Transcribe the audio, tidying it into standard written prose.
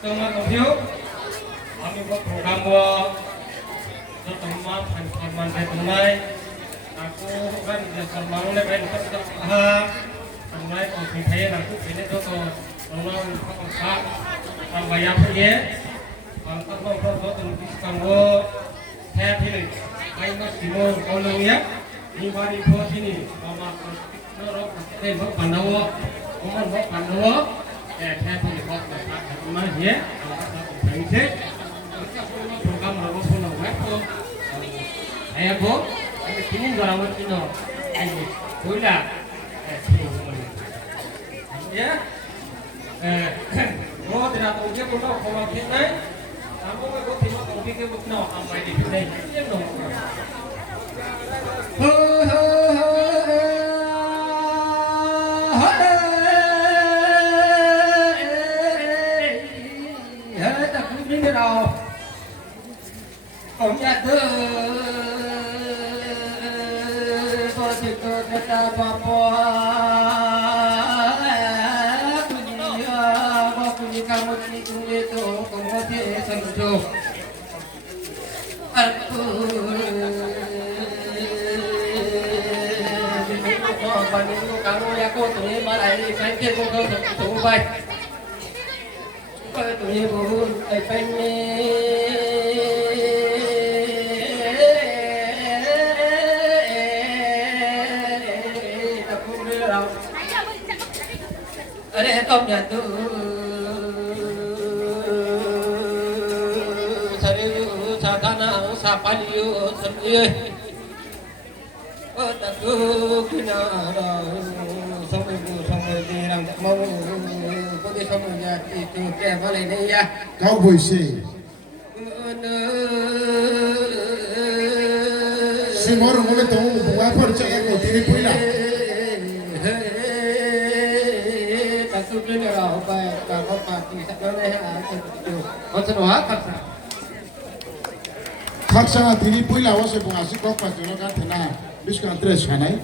Tengah review, kami buat program buat teman teman saya tunai. Aku kan jadi malu nih kan kita tunai orang kaya aku ini tuh orang kaya bayar punya. Kalau kalau tulis kamu saya pilih. Ayo mas Timo kalau ya ini bari buat ini mama terus buat pandawa, umur buat pandawa. Saya pilih buat mana ya? Thành thế, program là có phun web không? Hay bố, anh tính giờ làm cái nào? Anh cuối là nhé. Bố thì là tổ chức cũng đâu không làm chuyện đấy. Bố mới có thể tổ chức cái bước nào làm bài để cái này tiếp tục. Ông nhà thơ có thể có thể ta bà bò cũng kamu ini cũng itu cũng có thể thành công aku banding kamu ya kau tu ni malai saya dia kau tu baik kau tu ni bukan apa ni Ada tom jatuh, sariu sadana sapaliu seniye, otaku kinara, sampai dirang mau, pergi sampai itu ke mana ni ya? Kau boleh. Semua orang boleh tahu buat apa cakap kau tiri puila. Ini lah, baik, kalau pasti sebenarnya aku itu, macam apa kan? Kaksa tiri puila, wasa bunga si kau pas jono kan thena, biskan tres kanai.